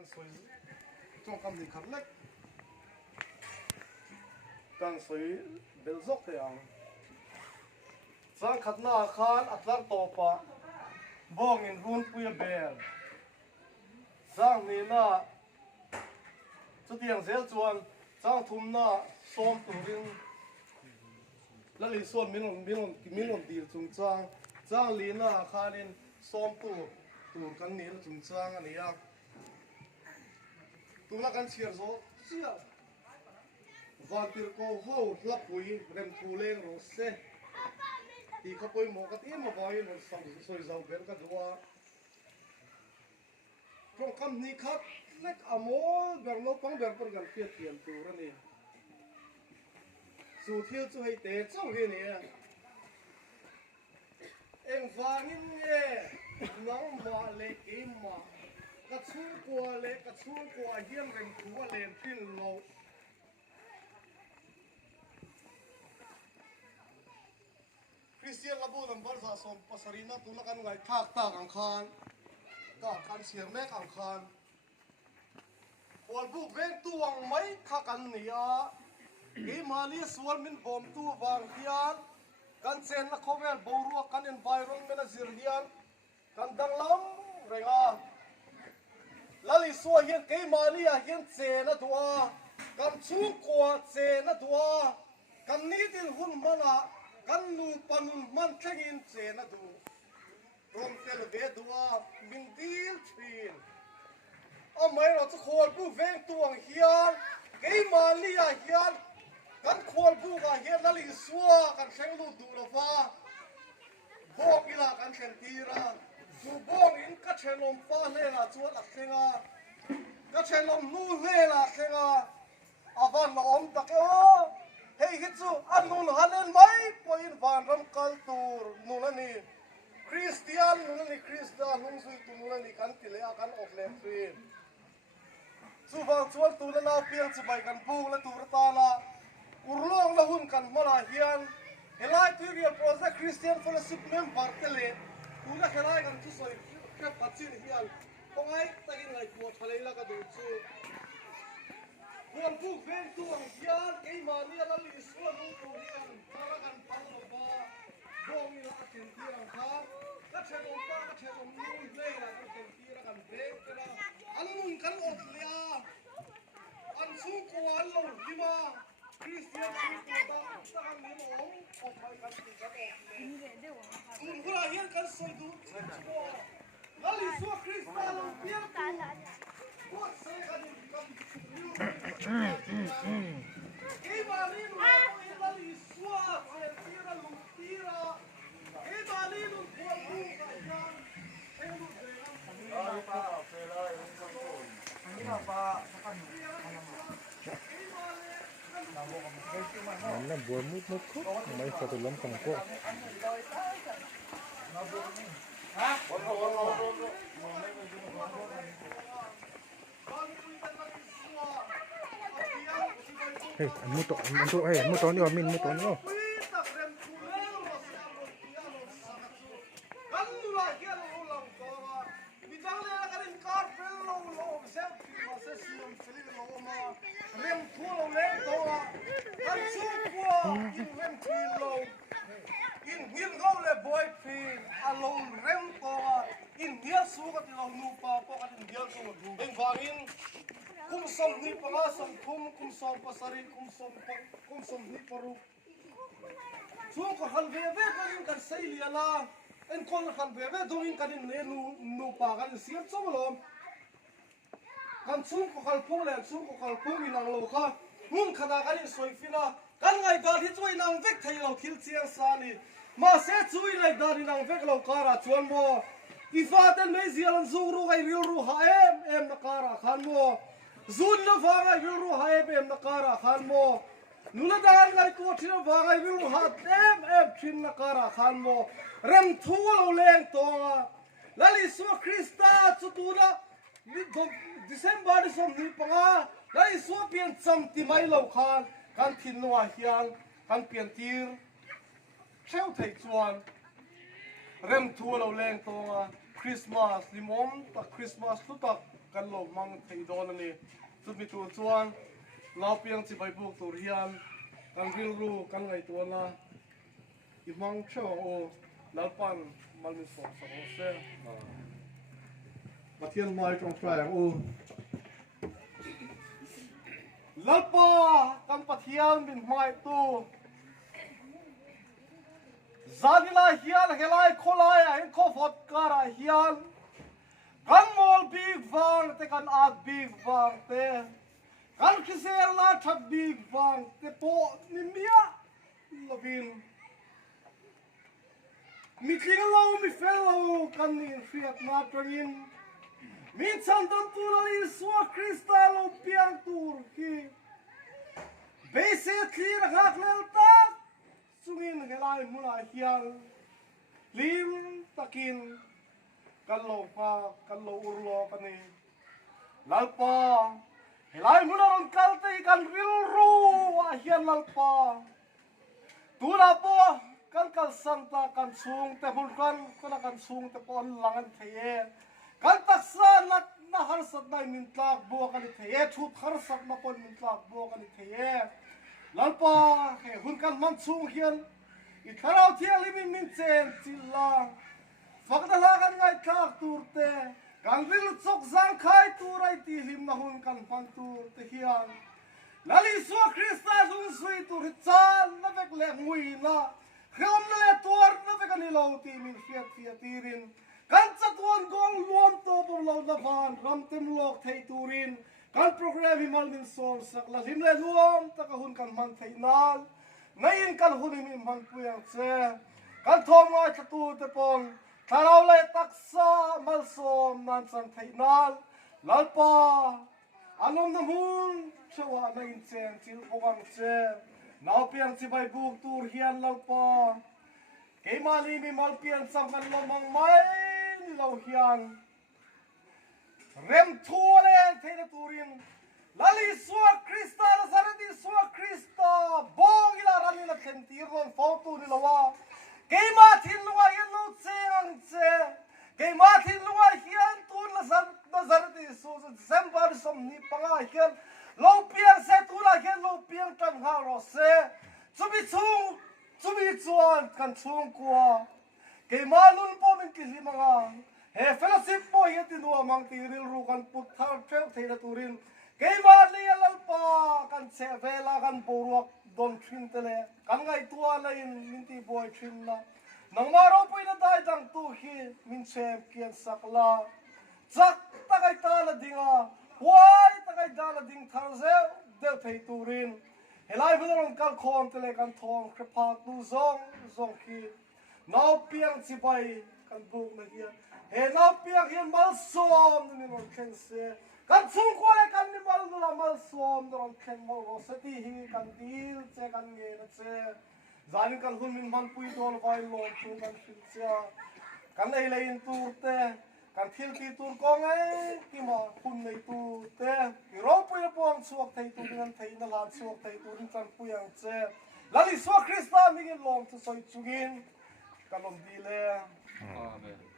kan soi trong kam ni khat lek kan soi bel zok te ang sang khatna khan atlar topa bong in run puya bel sang ni na chu tiang zel chuan sang thum na som turin lali son minun dil chung chang li na khanin som tu kan nil chung chang ania tu la kan chiar zo sia van tir ko ho la pui rem thu leng ro se ti kha poi mo ka ti mo vai no sam soi zau ber ka duwa trong kam ni khat lek amol ber lo pang ber per gan pia tiam tu ra ni su thiêu chu hai te chau he ni eng vangin nge nang ma le ke ma ka chu kwa hiam rem thu a lem pin lo Christian labu number za som pasarina tu na kan ngai thak tak ang khan ka kan siar mek ang khan wal bu veng tu ang mai kha kan nia ke mali sual min bom tu wang hian kan chen na khovel boru kan environment manager hian kan danglam renga lali so hian ke mali a hian che na tua kan chu kwa che na tua kan ni til hun mana kan nu panun man thegin che na du rom tel ve duwa min dil thin a mai ro chu khol bu veng tuang hian ke mali a hian kan khol bu ga hian lali suwa kan thleng lu du lo wa bok ila kan thlen tira chu bok in ka thelom pa hle la chuan a thlenga ka thelom nu hle la thlenga avan ma om tak o hei hi chu anun hanen mai poin van ram kal tur nunani Christian nunani nung sui tu nunani kan tile a kan of lem free chu wang chuan tu na piang chu bai kan bu la tur ta la urlong la hun kan mala hian helai period project Christian fellowship member tele tu na helai kan chu soi ka pachin hian pongai takin ngai ko thalei la ka du chu buang bu ven tuang hian ke mani ala li suan tu hian para kan pang ba bong ila atin tirang kha ka chelom pa ka chelom nu nei la ka chen tira kan brek kala anun kan ot lia an su ko an lo lima Christian an ko ta kan ni mo of mai kan ti ka ot un hura hian kan soi du ko ali su Christian lo pian tu what say kan kan Nó vừa mút mút khúc mấy phật tử lâm cầm cô hey, anh mua to đi mình mua to đi không? Kum som ni panga som kum som pasari kum som ni paru chung ko han ve kan sei liala en kon han ve dongin kan le nu pa kan siam chomlom kan chung ko khal phung le chung ko khal phung inang lo kha mun khana kan soi fina kan ngai dal hi choi nang vek thai lo thil chiang sa ni ma se chui lai dar inang vek lo kara chuan mo ifaten me zialan zuru gai ril ru ha em na kara khan mo zun na vanga viru hai bem na kara khan mo nula dan ngai ko thina vanga viru ha em thin na kara khan mo rem thu lo leng to lali so Krista chu tu na December de som ni panga lali so pian cham ti mai lo khan kan thin noa hian kan pian tir theu thei chuan rem thu lo leng to Christmas limom ta Christmas tu tak กันหลบมังไทยโดนนี่สุดมีตัวชวนเราเพียงสิไปบุกตัวเรียนกันวิลรู้กันไงตัวนะอีมังเชื่อโอแล้วปันมันมีสองเส้นมาเทียนไม้ตรงแฝงโอแล้วปอกันปะเทียนเป็นไม้ตู้ซาดิลาเฮียนเฮลัยโคลายเห็นโคฟอดการาเฮียนกันมอลบีกวังแต่กันอาดบีกวังเตกันคิเซลลาทับบีกวังเตโปนิมิยาลบินมีคลิงเรามีเฟลเรากันนี่เฟียดมาตรินมีชันตันตูราลิสวาคริสตัลโอเปียงตูร์คีเบสคลีร์ฮักเลลตาsungin helai mula hiang lim takin kallo pa kallo urlo kani lalpa helai mula ron kalte kan rilru wa hian lalpa tula po kan kal santa kan sung te hul kan sung te pon langan theye kan taksa lat na har sat nai min tlak bo kan theye thut har sat na pon min tlak bo kan theye lalpa he hun kan man chung hian i tharau thia limin min chen chilla fakdala kan ngai thak turte kan ril chok zang khai turai ti lim na hun kan pan tur te hian lali so krista hun sui tur chan na vek le ngui na khom na le tor na vek ani lo ti min fiat tirin kan chatuan gong luam to bom lo na van ram tem lok thei turin kan program himal min sol sak la lim le luam ta ka hun kan man thei nal nain kan hun min man puyang che kan thom ngai chatu te pon tharau le taksa mal som nan san thei nal lalpa anom na hun chawa nain chen chil owang che naw piang chi bai buk tur hian lalpa keimali mi mal pian sang kan lomang mai ni lo hian rem thole thene turin lali suwa krista la sarati suwa krista bong ila rali la kentir ron foto ni lawa keima thin lunga yelo cheng che keima thin lunga hian tun la san na sarati su december som ni panga hian lo piang se tu la hian lo piang tan ha ro se chumi chuan kan chung kwa keima lun po min ki limanga he fellowship po yeti no amang tiril ru kan put thar trel theina turin keima lialpa kan se vela kan boruak don thin tele kan ngai tua lain minti boy thin na nangmaro poina dai dang tu hi min sem kian sakla chak takai ta la dinga wai takai da la ding thar ze de thei turin helai bulon kal khom tele kan thong khpa tu zong ki nau piang chi bai kan buk na hian he nau piang hian mal som ni mon khen se kan chung ko le kan ni mal la mal som don khen mo ro se ti hi kan dil che kan nge na che zan kan hun min man pui dol vai lo chu kan fin cha kan nei le in tur te kan thil ti tur ko ngai ki ma hun nei tu te ki ro pui la pong chuak thei tu nan thei na la chuak thei tu rin kan puyang che lali so krista mi ngin lom tu soi chugin kalom dile Amen.